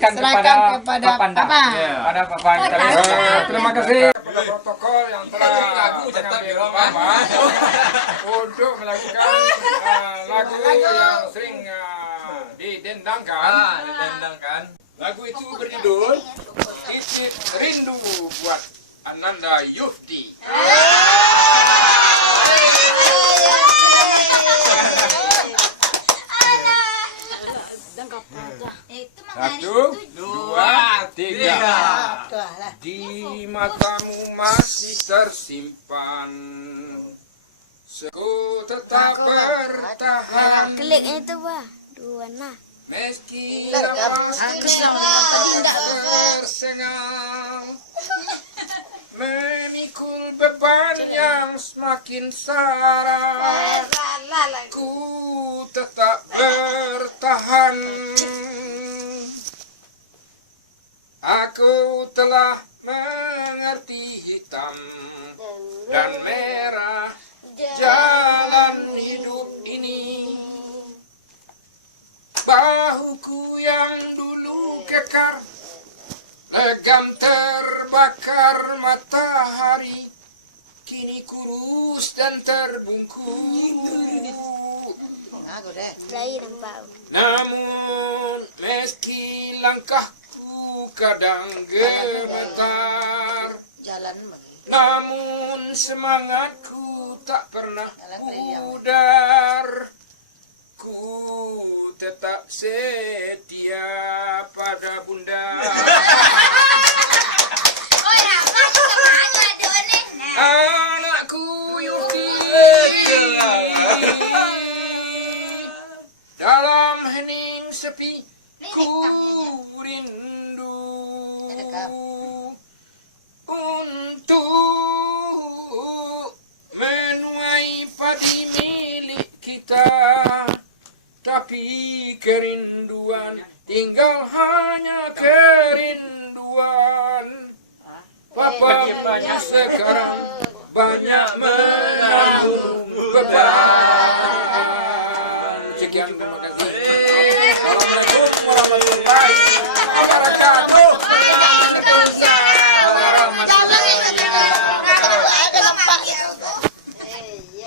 serahkan kepada Papa. Ya, pada Papa. Terima kasih kepada protokol yang telah mengambil lama untuk melakukan lagu yang sering didendangkan. Lagu itu berjudul Titip Rindu buat Ananda Yufti. Satu, dua, tiga. Di matamu masih tersimpan, ku tetap bertahan. Klik itu bah, dua nah. Meski lama tak tersengal, memikul beban yang semakin syarat, ku tetap bertahan. Aku telah mengerti hitam dan merah jalan hidup ini. Bahuku yang dulu kekar, legam terbakar matahari, kini kurus dan terbungkus. Namun meski langkahku kadang gemetar, namun semangatku tak pernah pudar. Ku tetap setia pada Bunda. Anakku Yuki, dalam hening sepi ku rindu untuk menuai padi milik kita. Tapi kerinduan tinggal hanya kerinduan. Papa sekarang banyak menanggung beban. Sekian, terima kasih. Assalamualaikum warahmatullahi wabarakatuh.